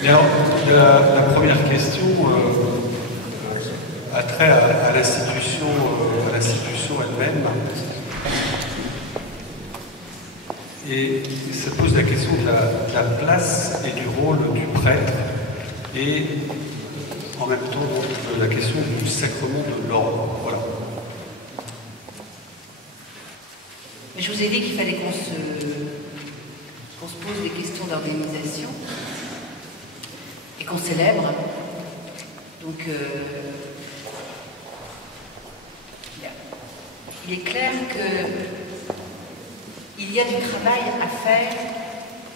Mais alors, la première question a trait à l'institution elle-même. Et ça pose la question de la place et du rôle du prêtre, et en même temps donc, la question du sacrement de l'ordre. Voilà. Mais je vous ai dit qu'il fallait qu'on se pose des questions d'organisation et qu'on célèbre. Donc, il est clair qu'il y a du travail à faire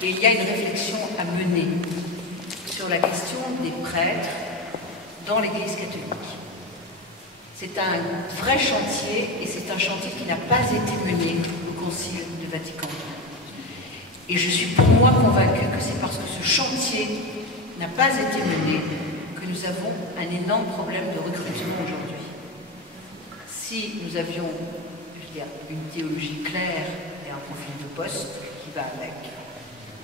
et il y a une réflexion à mener sur la question des prêtres dans l'Église catholique. C'est un vrai chantier et c'est un chantier qui n'a pas été mené au Concile de Vatican II. Et je suis pour moi convaincue que c'est parce que ce chantier n'a pas été mené que nous avons un énorme problème de recrutement aujourd'hui. Si nous avions, je veux dire, une théologie claire et un profil de poste qui va avec,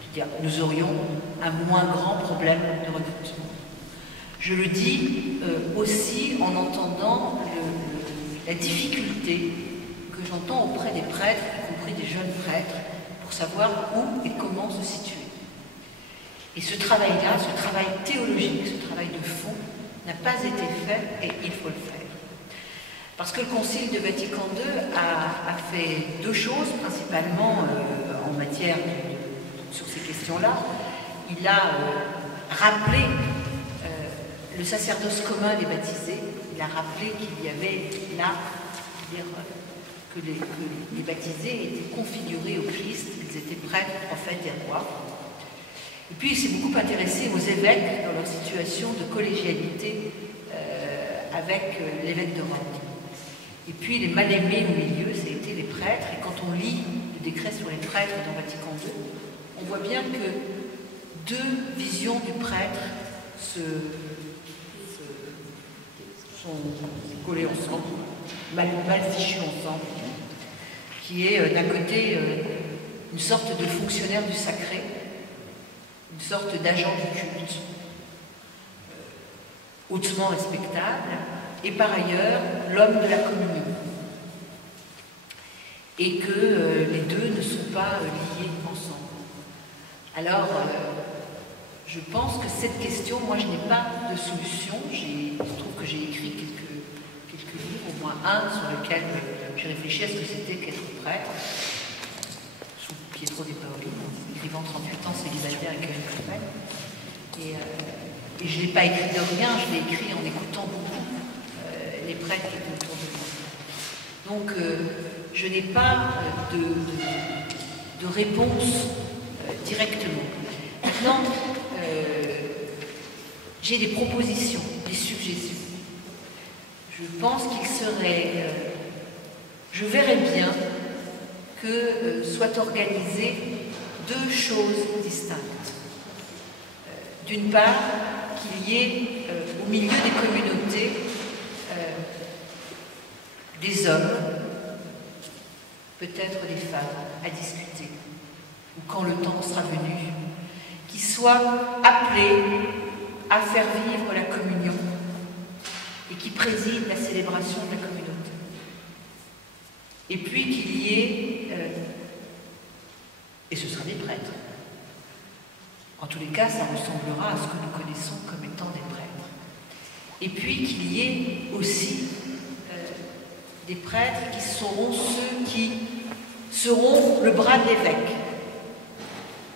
je veux dire, nous aurions un moins grand problème de recrutement. Je le dis aussi en entendant la difficulté que j'entends auprès des prêtres, y compris des jeunes prêtres, pour savoir où et comment se situer. Et ce travail-là, ce travail théologique, ce travail de fond, n'a pas été fait et il faut le faire. Parce que le Concile de Vatican II a fait deux choses, principalement en matière sur ces questions-là. Il a rappelé le sacerdoce commun des baptisés. Il a rappelé qu'il y avait là, que les baptisés étaient configurés au Christ, qu'ils étaient prêtres, prophètes et rois. Et puis il s'est beaucoup intéressé aux évêques dans leur situation de collégialité avec l'évêque de Rome. Et puis les mal-aimés au milieu, ça a été les prêtres. Et quand on lit le décret sur les prêtres dans Vatican II, on voit bien que deux visions du prêtre sont collées ensemble, mal fichues ensemble, qui est d'un côté une sorte de fonctionnaire du sacré, une sorte d'agent du culte, hautement respectable, et par ailleurs l'homme de la communion. Et que les deux ne sont pas liés ensemble. Alors, je pense que cette question, moi je n'ai pas de solution. Il se trouve que j'ai écrit quelques livres, au moins un, sur lequel j'ai réfléchi à ce que c'était qu'être prêtre, sous Pietro de Paoli, écrivant 38 ans célibataire avec une compagne. Et je ne l'ai pas écrit de rien, je l'ai écrit en écoutant beaucoup les prêtres qui étaient autour de moi. Donc, je n'ai pas de réponse directement. Maintenant, j'ai des propositions, des suggestions. Je pense qu'il serait... je verrais bien que soient organisées deux choses distinctes. D'une part, qu'il y ait au milieu des communautés des hommes, peut-être des femmes, à discuter, ou quand le temps sera venu, qui soient appelés à faire vivre la communion et qui président la célébration de la communauté. Et puis qu'il y ait, et ce sera des prêtres. En tous les cas, ça ressemblera à ce que nous connaissons comme étant des prêtres. Et puis qu'il y ait aussi des prêtres qui seront ceux qui seront le bras de l'évêque,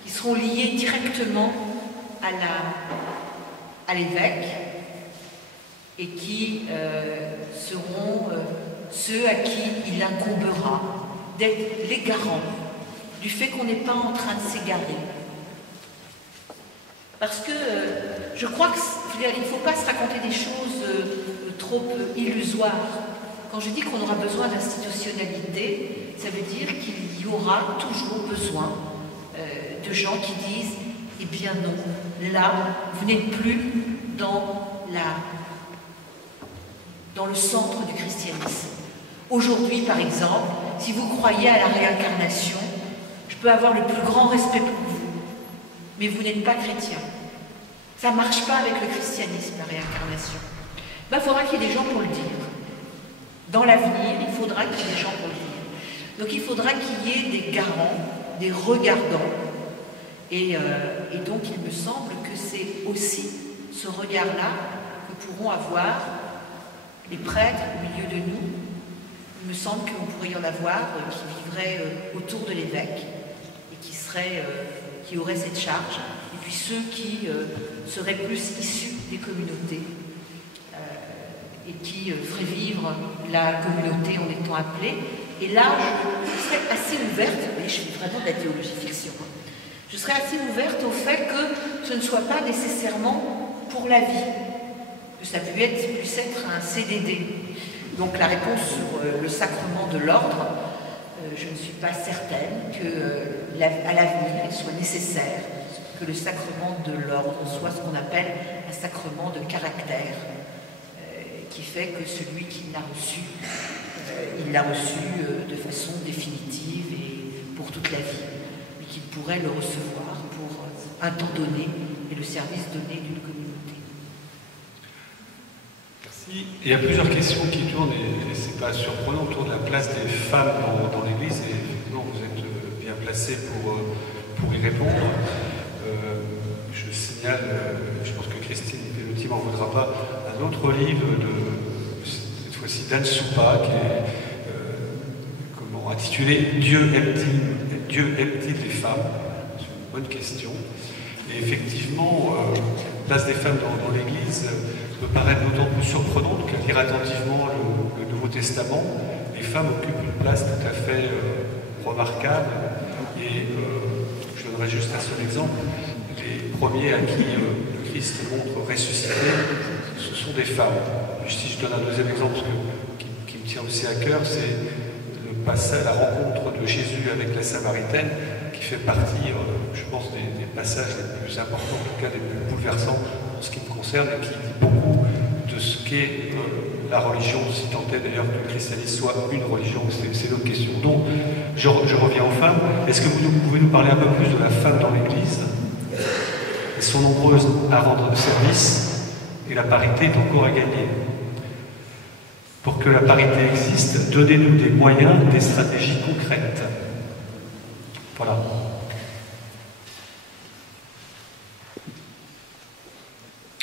qui seront liés directement à l'évêque et qui seront ceux à qui il incombera d'être les garants du fait qu'on n'est pas en train de s'égarer. Parce que je crois qu'il ne faut pas se raconter des choses trop illusoires. Quand je dis qu'on aura besoin d'institutionnalité, ça veut dire qu'il y aura toujours besoin de gens qui disent « Eh bien non, là, vous n'êtes plus dans le centre du christianisme. » Aujourd'hui, par exemple, si vous croyez à la réincarnation, je peux avoir le plus grand respect pour vous, mais vous n'êtes pas chrétien. Ça ne marche pas avec le christianisme, la réincarnation. Il faudra qu'il y ait des gens pour le dire. Dans l'avenir, il faudra qu'il y ait des gens pour le dire. Donc il faudra qu'il y ait des garants, des regardants. Et donc il me semble que c'est aussi ce regard-là que pourront avoir les prêtres au milieu de nous. Il me semble qu'on pourrait y en avoir qui vivraient autour de l'évêque et qui auraient cette charge. Et puis ceux qui seraient plus issus des communautés et qui feraient vivre la communauté en étant appelés. Et là, je serais assez ouverte, et je fais vraiment de la théologie fiction, je serais assez ouverte au fait que ce ne soit pas nécessairement pour la vie, que ça puisse être un CDD. Donc la réponse sur le sacrement de l'ordre, je ne suis pas certaine qu'à l'avenir il soit nécessaire que le sacrement de l'ordre soit ce qu'on appelle un sacrement de caractère, qui fait que celui qui l'a reçu, il l'a reçu de façon définitive et pour toute la vie, mais qu'il pourrait le recevoir pour un temps donné et le service donné d'une communauté. Merci. Il y a plusieurs questions qui tournent, et c'est pas surprenant, autour de la place des femmes dans l'Église, et effectivement, vous êtes bien placé pour y répondre. Je signale, je pense que Christine Pelotti m'en voudra pas, un autre livre cette fois-ci d'Anne Soupa, qui est intitulé « Dieu aime-t-il les femmes ?» C'est une bonne question. Et effectivement, la place des femmes dans l'Église peut paraître d'autant plus surprenante qu'à lire attentivement le Nouveau Testament, les femmes occupent une place tout à fait remarquable. Et je donnerai juste un seul exemple. Les premiers à qui le Christ montre ressuscité, ce sont des femmes. Si je donne un deuxième exemple qui me tient aussi à cœur, c'est la rencontre de Jésus avec la Samaritaine, qui fait partie, je pense, des passages les plus importants, en tout cas les plus bouleversants en ce qui me concerne, et qui dit beaucoup de ce qu'est la religion, si tant est d'ailleurs que le christianisme soit une religion, c'est l'autre question. Donc, je reviens aux femmes. Est-ce que vous pouvez nous parler un peu plus de la femme dans l'Église? Elles sont nombreuses à rendre service, et la parité est encore à gagner. Pour que la parité existe, donnez-nous des moyens, des stratégies concrètes. Voilà.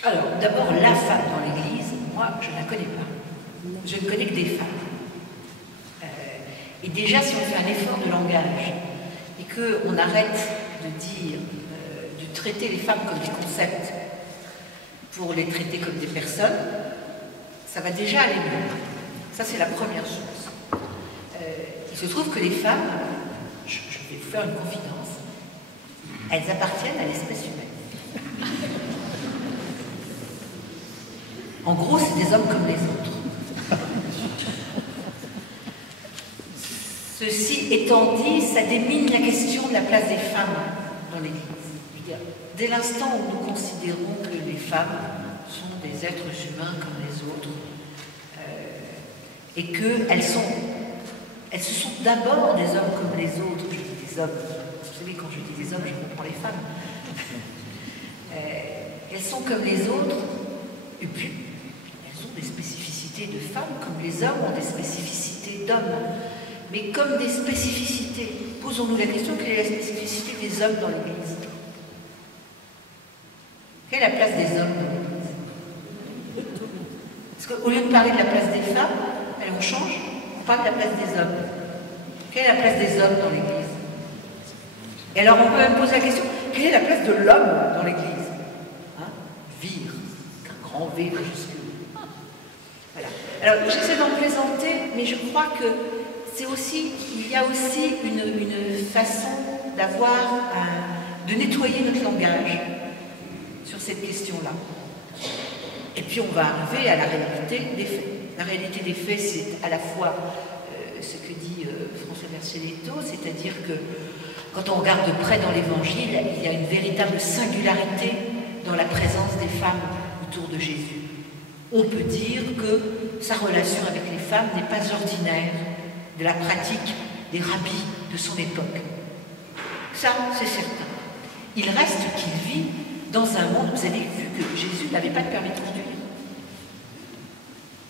Alors, d'abord, la femme dans l'Église, moi, je ne la connais pas. Je ne connais que des femmes. Et déjà, si on fait un effort de langage et qu'on arrête de traiter les femmes comme des concepts pour les traiter comme des personnes, ça va déjà aller mieux. Ça, c'est la première chose. Il se trouve que les femmes, je vais vous faire une confidence, elles appartiennent à l'espèce humaine. En gros, c'est des hommes comme les autres. Ceci étant dit, ça démine la question de la place des femmes dans l'Église. Dès l'instant où nous considérons que les femmes sont des êtres humains comme les autres, et qu'elles ce sont d'abord des hommes comme les autres. Je dis des hommes, vous savez, quand je dis des hommes, je comprends les femmes. Elles sont comme les autres, et puis elles ont des spécificités de femmes, comme les hommes ont des spécificités d'hommes. Mais comme des spécificités, posons-nous la question, quelle est la spécificité des hommes dans l'Église? Quelle est la place des hommes dans l'Église? Parce qu'au lieu de parler de la place des femmes, allez, on change, on parle de la place des hommes. Quelle est la place des hommes dans l'Église? Et alors on peut même poser la question, quelle est la place de l'homme dans l'Église? Hein? Vire, qu'un grand V majuscule. Voilà. Alors j'essaie d'en plaisanter, mais je crois que il y a aussi une façon de nettoyer notre langage sur cette question-là. Et puis on va arriver à la réalité des faits. La réalité des faits, c'est à la fois ce que dit François Verceletto, c'est-à-dire que quand on regarde de près dans l'Évangile, il y a une véritable singularité dans la présence des femmes autour de Jésus. On peut dire que sa relation avec les femmes n'est pas ordinaire de la pratique des rabbis de son époque. Ça, c'est certain. Il reste qu'il vit dans un monde, vous avez vu que Jésus n'avait pas de permis de conduire.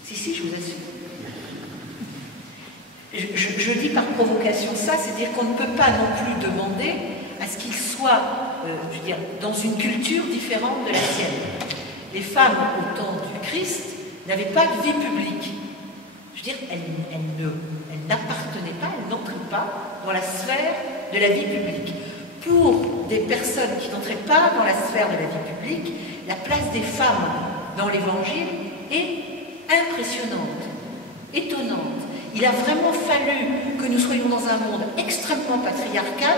Si, je vous assure. Je dis par provocation ça, c'est-à-dire qu'on ne peut pas non plus demander à ce qu'il soit, je veux dire, dans une culture différente de la sienne. Les femmes, au temps du Christ, n'avaient pas de vie publique. Je veux dire, elles n'appartenaient pas, elles n'entraient pas dans la sphère de la vie publique. Pour des personnes qui n'entraient pas dans la sphère de la vie publique, la place des femmes dans l'Évangile est impressionnante, étonnante. Il a vraiment fallu que nous soyons dans un monde extrêmement patriarcal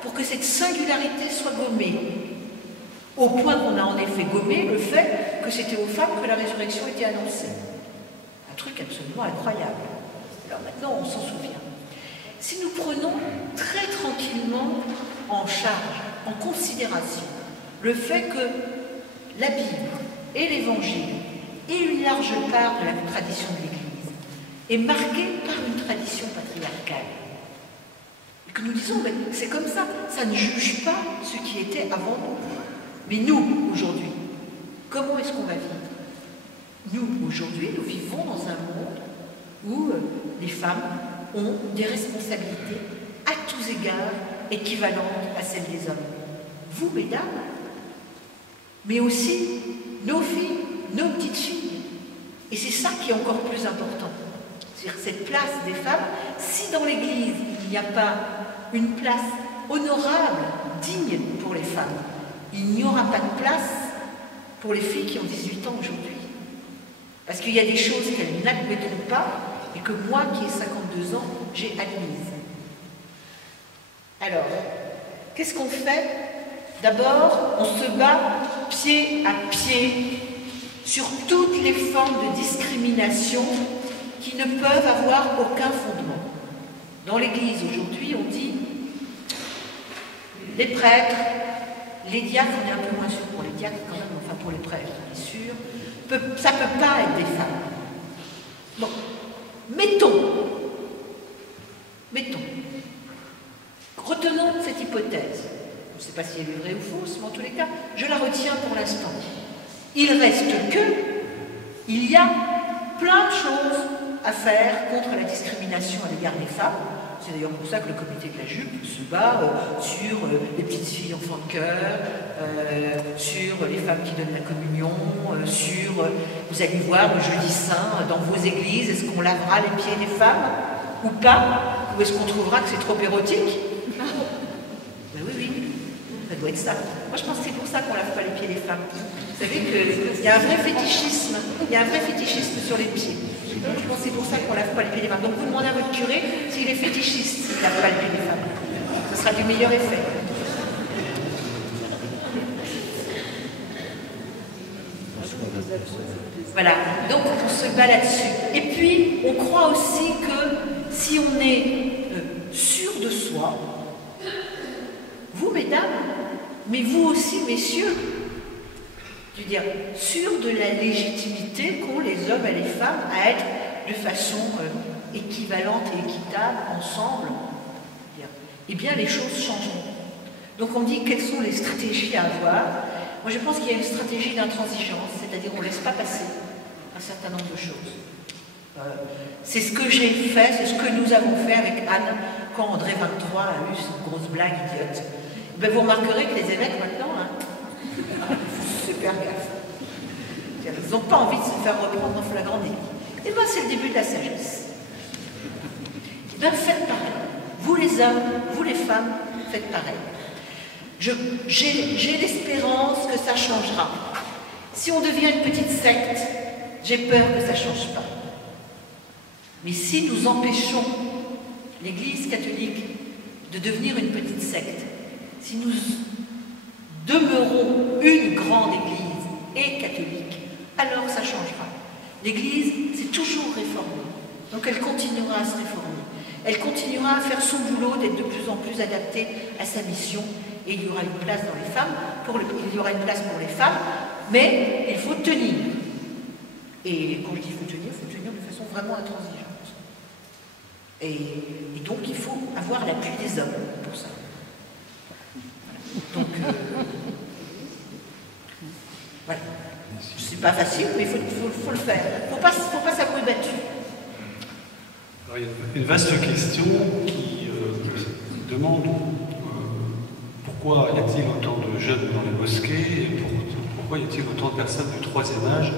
pour que cette singularité soit gommée. Au point qu'on a en effet gommé le fait que c'était aux femmes que la résurrection était annoncée. Un truc absolument incroyable. Alors maintenant, on s'en souvient. Si nous prenons très tranquillement en charge, en considération, le fait que la Bible et l'Évangile et une large part de la tradition de l'Église est marquée par une tradition patriarcale, et que nous disons, ben, c'est comme ça, ça ne juge pas ce qui était avant nous. Mais nous, aujourd'hui, comment est-ce qu'on va vivre? Nous, aujourd'hui, nous vivons dans un monde où les femmes ont des responsabilités à tous égards équivalentes à celles des hommes. Vous, mesdames, mais aussi nos filles, nos petites filles. Et c'est ça qui est encore plus important. C'est-à-dire cette place des femmes, si dans l'Église il n'y a pas une place honorable, digne pour les femmes, il n'y aura pas de place pour les filles qui ont 18 ans aujourd'hui. Parce qu'il y a des choses qu'elles n'admettront pas et que moi, qui ai 52 ans, j'ai admises. Alors, qu'est-ce qu'on fait? D'abord, on se bat pied à pied sur toutes les formes de discrimination qui ne peuvent avoir aucun fondement. Dans l'Église, aujourd'hui, on dit les prêtres, les diacres, on est un peu moins sûr pour les diacres quand même, enfin pour les prêtres, on est sûr, ça ne peut pas être des femmes. Bon, retenons cette hypothèse. Je ne sais pas si elle est vraie ou fausse, mais en tous les cas, je la retiens pour l'instant. Il reste il y a plein de choses à faire contre la discrimination à l'égard des femmes. C'est d'ailleurs pour ça que le comité de la jupe se bat sur les petites filles enfants de cœur, sur les femmes qui donnent la communion, sur, vous allez voir, le jeudi saint, dans vos églises, est-ce qu'on lavera les pieds des femmes ou pas? Ou est-ce qu'on trouvera que c'est trop érotique? Ben oui, ça doit être ça. Moi je pense que c'est pour ça qu'on lave pas les pieds des femmes. Vous savez qu'il y a un vrai fétichisme, sur les pieds. Donc je pense que c'est pour ça qu'on ne lave pas les pieds des femmes. Donc vous demandez à votre curé s'il est fétichiste, s'il ne lave pas les pieds des femmes. Ce sera du meilleur effet. Voilà, donc on se bat là-dessus. Et puis, on croit aussi que si on est sûr de soi, vous, mesdames, mais vous aussi, messieurs, je veux dire, sûr de la légitimité qu'ont les hommes et les femmes à être de façon équivalente et équitable, ensemble, eh bien les choses changeront. Donc on dit quelles sont les stratégies à avoir. Moi je pense qu'il y a une stratégie d'intransigeance, c'est-à-dire on ne laisse pas passer un certain nombre de choses. C'est ce que j'ai fait, c'est ce que nous avons fait avec Anne quand André 23 a eu cette grosse blague idiote. Ben, vous remarquerez que les évêques maintenant, super gaffe. Ils n'ont pas envie de se faire reprendre en flagrant délit. Et bien c'est le début de la sagesse. Et bien faites pareil. Vous les hommes, vous les femmes, faites pareil. J'ai l'espérance que ça changera. Si on devient une petite secte, j'ai peur que ça ne change pas. Mais si nous empêchons l'Église catholique de devenir une petite secte, si nous demeurons une grande Église et catholique, alors ça changera. L'Église s'est toujours réformée, donc elle continuera à se réformer. Elle continuera à faire son boulot, d'être de plus en plus adaptée à sa mission, et il y aura une place dans les femmes, il y aura une place pour les femmes, mais il faut tenir. Et quand je dis il faut tenir de façon vraiment intransigeante. Et donc il faut avoir l'appui des hommes pour ça. Donc, Voilà. C'est pas facile, mais il faut le faire. Faut pas s'avouer battu. Alors, il y a une vaste question qui demande pourquoi y a-t-il autant de jeunes dans les mosquées et pourquoi y a-t-il autant de personnes du troisième âge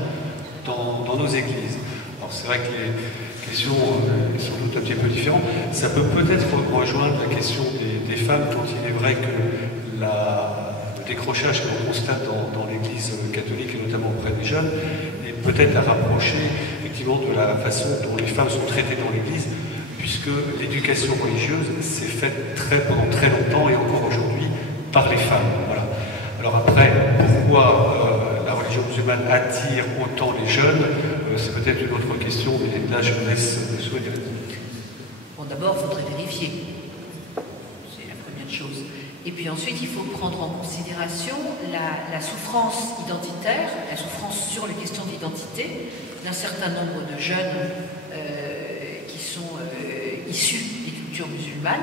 dans nos églises. Alors c'est vrai que les questions sont toutes un petit peu différentes. Ça peut peut-être rejoindre la question des femmes, tant il est vrai que le décrochage qu'on constate dans l'Église catholique, et notamment auprès des jeunes, est peut-être à rapprocher effectivement de la façon dont les femmes sont traitées dans l'Église, puisque l'éducation religieuse s'est faite pendant très longtemps et encore aujourd'hui par les femmes. Voilà. Alors après, pourquoi la religion musulmane attire autant les jeunes, c'est peut-être une autre question, mais là je vous laisse le dire. Bon, d'abord, il faudrait vérifier. C'est la première chose. Et puis ensuite, il faut prendre en considération la souffrance identitaire, la souffrance sur les questions d'identité d'un certain nombre de jeunes qui sont issus des cultures musulmanes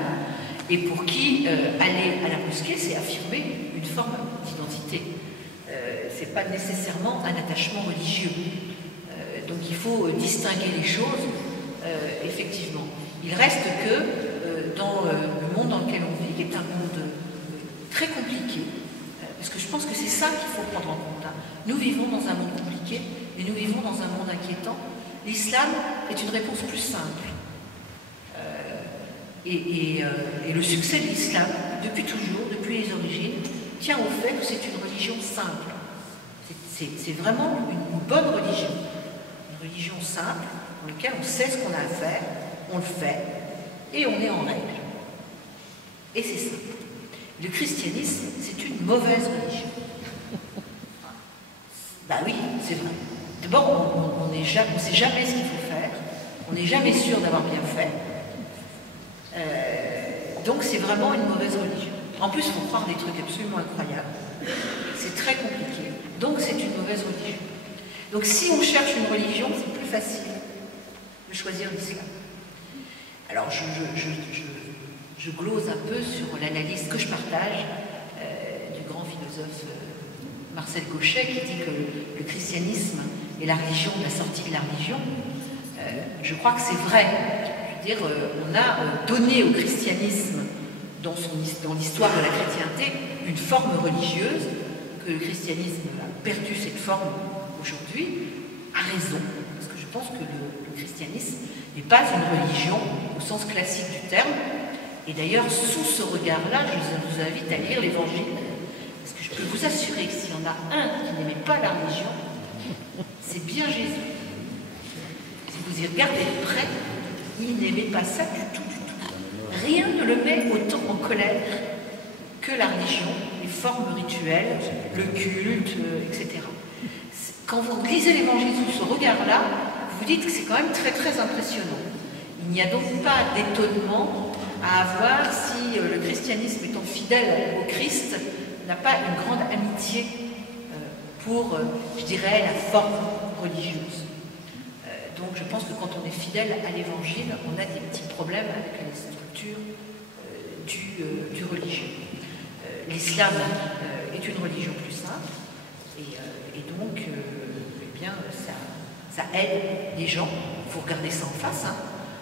et pour qui aller à la mosquée, c'est affirmer une forme d'identité. C'est pas nécessairement un attachement religieux. Donc il faut distinguer les choses, effectivement. Il reste que dans le monde dans lequel on vit, qui est un monde très compliqué, parce que je pense que c'est ça qu'il faut prendre en compte. Hein. Nous vivons dans un monde compliqué, et nous vivons dans un monde inquiétant. L'islam est une réponse plus simple. Et le succès de l'islam, depuis toujours, depuis les origines, tient au fait que c'est une religion simple. C'est vraiment une bonne religion. Une religion simple, dans laquelle on sait ce qu'on a à faire, on le fait, et on est en règle. Et c'est ça. Le christianisme, c'est une mauvaise religion. Ben oui, c'est vrai. D'abord, on ne sait jamais ce qu'il faut faire, on n'est jamais sûr d'avoir bien fait. Donc c'est vraiment une mauvaise religion. En plus, il faut croire des trucs absolument incroyables. C'est très compliqué. Donc c'est une mauvaise religion. Donc si on cherche une religion, c'est plus facile de choisir l'islam. Alors je glose un peu sur l'analyse que je partage du grand philosophe Marcel Gauchet qui dit que le christianisme est la religion de la sortie de la religion. Je crois que c'est vrai. Je veux dire, on a donné au christianisme, dans l'histoire de la chrétienté, une forme religieuse, que le christianisme a perdu cette forme aujourd'hui, à raison, parce que je pense que le christianisme n'est pas une religion au sens classique du terme, et d'ailleurs, sous ce regard-là, je vous invite à lire l'Évangile, parce que je peux vous assurer que s'il y en a un qui n'aimait pas la religion, c'est bien Jésus. Si vous y regardez de près, il n'aimait pas ça du tout, du tout. Rien ne le met autant en colère que la religion, les formes rituelles, le culte, etc. Quand vous lisez l'Évangile sous ce regard-là, vous dites que c'est quand même très très impressionnant. Il n'y a donc pas d'étonnement à avoir si le christianisme étant fidèle au Christ n'a pas une grande amitié pour, je dirais, la forme religieuse. Donc je pense que quand on est fidèle à l'Évangile, on a des petits problèmes avec les structures du religieux. L'islam est une religion plus simple, et donc eh bien, ça aide les gens. Il faut regarder ça en face. Hein.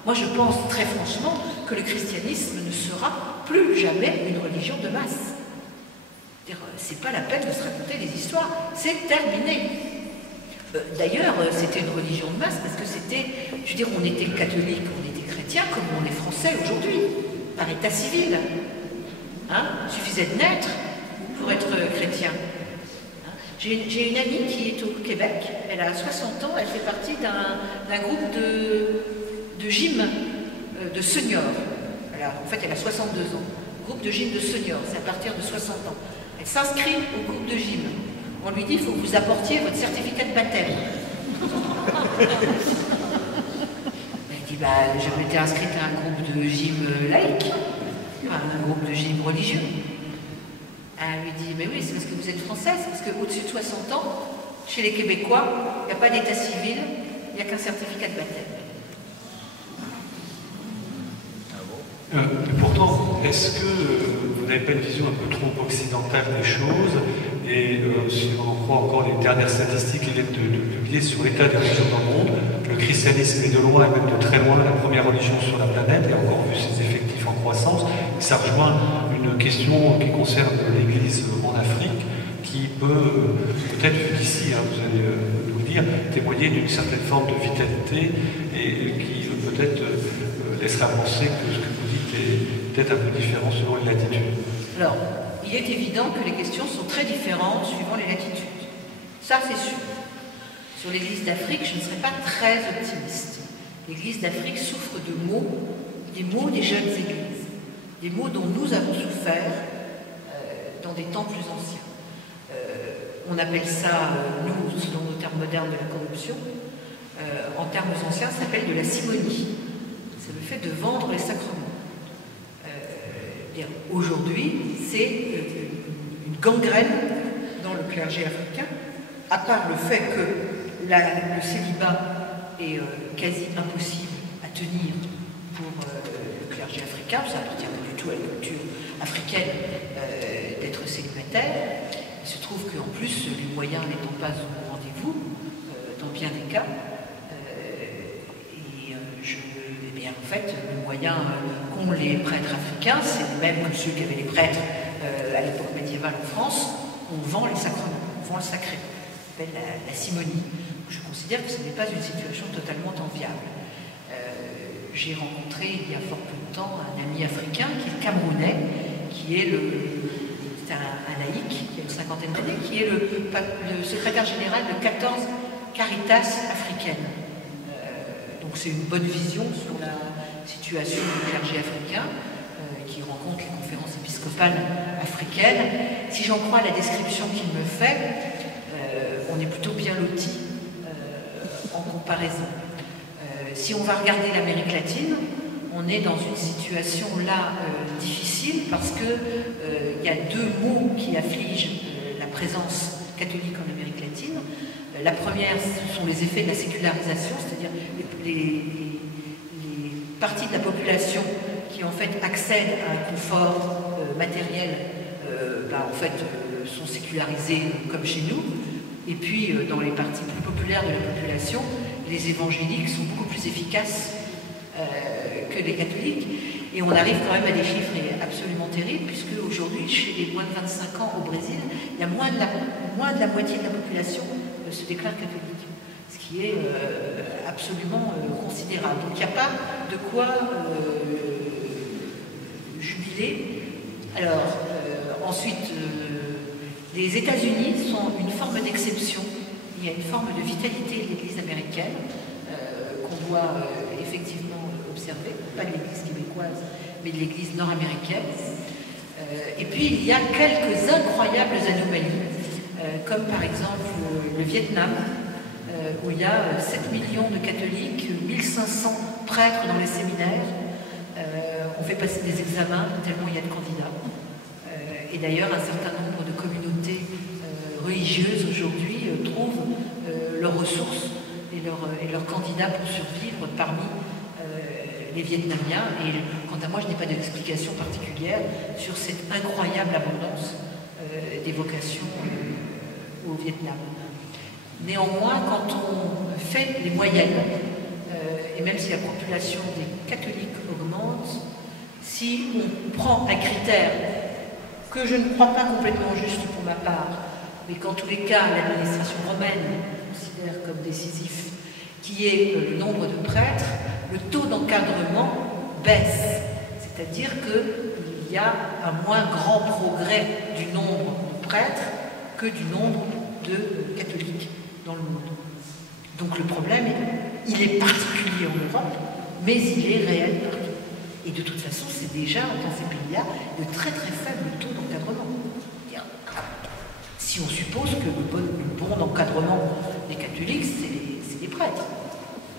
Moi je pense très franchement que le christianisme ne sera plus jamais une religion de masse. C'est pas la peine de se raconter des histoires, c'est terminé. D'ailleurs, c'était une religion de masse parce que c'était, je veux dire, on était catholique, on était chrétien, comme on est français aujourd'hui, par état civil. Hein, il suffisait de naître pour être chrétien. Hein, j'ai une amie qui est au Québec, elle a 60 ans, elle fait partie d'un groupe de gym de seniors. En fait, elle a 62 ans. Groupe de gym de seniors, c'est à partir de 60 ans. Elle s'inscrit au groupe de gym. On lui dit, il faut que vous apportiez votre certificat de baptême. Elle dit, bah, je m'étais inscrite à un groupe de gym laïque, pas un groupe de gym religieux. Elle lui dit, mais oui, c'est parce que vous êtes française, parce qu'au-dessus de 60 ans, chez les Québécois, il n'y a pas d'état civil, il n'y a qu'un certificat de baptême. Pourtant, est-ce que vous n'avez pas une vision un peu trop occidentale des choses? Et si on en croit encore les dernières statistiques qui viennent de publier sur l'état des religions dans le monde, le christianisme est de loin et même de très loin la première religion sur la planète, et encore vu ses effectifs en croissance. Ça rejoint une question qui concerne l'Église en Afrique, qui peut, peut-être vu d'ici, hein, vous allez nous le dire, témoigner d'une certaine forme de vitalité et qui peut-être laissera penser que ce que vous dites est peut-être un peu différent selon les latitudes. Alors, il est évident que les questions sont très différentes suivant les latitudes. Ça, c'est sûr. Sur l'Église d'Afrique, je ne serais pas très optimiste. L'Église d'Afrique souffre de maux, des maux des jeunes églises, des maux dont nous avons souffert dans des temps plus anciens. On appelle ça, nous, selon nos termes modernes, de la corruption. En termes anciens, ça s'appelle de la simonie. C'est le fait de vendre les sacrements. Aujourd'hui, c'est une gangrène dans le clergé africain, à part le fait que le célibat est quasi impossible à tenir pour le clergé africain. Ça n'appartient pas du tout à la culture africaine d'être célibataire. Il se trouve qu'en plus, les moyens n'étant pas au rendez-vous, dans bien des cas, en fait, les moyens qu'ont les prêtres africains, c'est le même que ceux qu'avaient les prêtres à l'époque médiévale en France. On vend les sacrements, on vend le sacré. Ça s'appelle la simonie. Je considère que ce n'est pas une situation totalement enviable. J'ai rencontré il y a fort peu de temps un ami africain qui est camerounais, qui est un laïc, qui a une cinquantaine d'années, qui est le secrétaire général de 14 Caritas africaines. Donc c'est une bonne vision sur la situation du clergé africain, qui rencontre les conférences épiscopales africaines. Si j'en crois la description qu'il me fait, on est plutôt bien lotis en comparaison. Si on va regarder l'Amérique latine, on est dans une situation là difficile parce que il y a deux maux qui affligent la présence catholique en Amérique latine. La première, ce sont les effets de la sécularisation, c'est-à-dire les parties de la population qui en fait accèdent à un confort matériel, en fait sont sécularisées comme chez nous. Et puis dans les parties plus populaires de la population, les évangéliques sont beaucoup plus efficaces que les catholiques. Et on arrive quand même à des chiffres absolument terribles, puisque aujourd'hui, chez les moins de 25 ans au Brésil, il y a moins de la moitié de la population se déclare catholique, ce qui est absolument considérable. Donc il n'y a pas de quoi jubiler. Alors, ensuite, les États-Unis sont une forme d'exception. Il y a une forme de vitalité de l'Église américaine qu'on doit effectivement observer, pas de l'Église québécoise, mais de l'Église nord-américaine. Et puis il y a quelques incroyables anomalies, comme par exemple le Vietnam, où il y a 7 millions de catholiques, 1500 prêtres dans les séminaires. On fait passer des examens tellement il y a de candidats. Et d'ailleurs, un certain nombre de communautés religieuses aujourd'hui trouvent leurs ressources et leurs candidats pour survivre parmi les Vietnamiens. Et quant à moi, je n'ai pas d'explication particulière sur cette incroyable abondance des vocations au Vietnam. Néanmoins, quand on fait les moyennes, et même si la population des catholiques augmente, si on prend un critère que je ne crois pas complètement juste pour ma part, mais qu'en tous les cas l'administration romaine considère comme décisif, qui est le nombre de prêtres, le taux d'encadrement baisse. C'est-à-dire qu'il y a un moins grand progrès du nombre de prêtres que du nombre de catholiques dans le monde. Donc le problème, il est particulier en Europe, mais il est réel partout. Et de toute façon, c'est déjà, dans ces pays-là, de très très faibles taux d'encadrement. Si on suppose que le bon encadrement des catholiques, c'est les prêtres.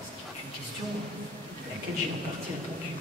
Ce qui est une question à laquelle j'ai en partie répondu.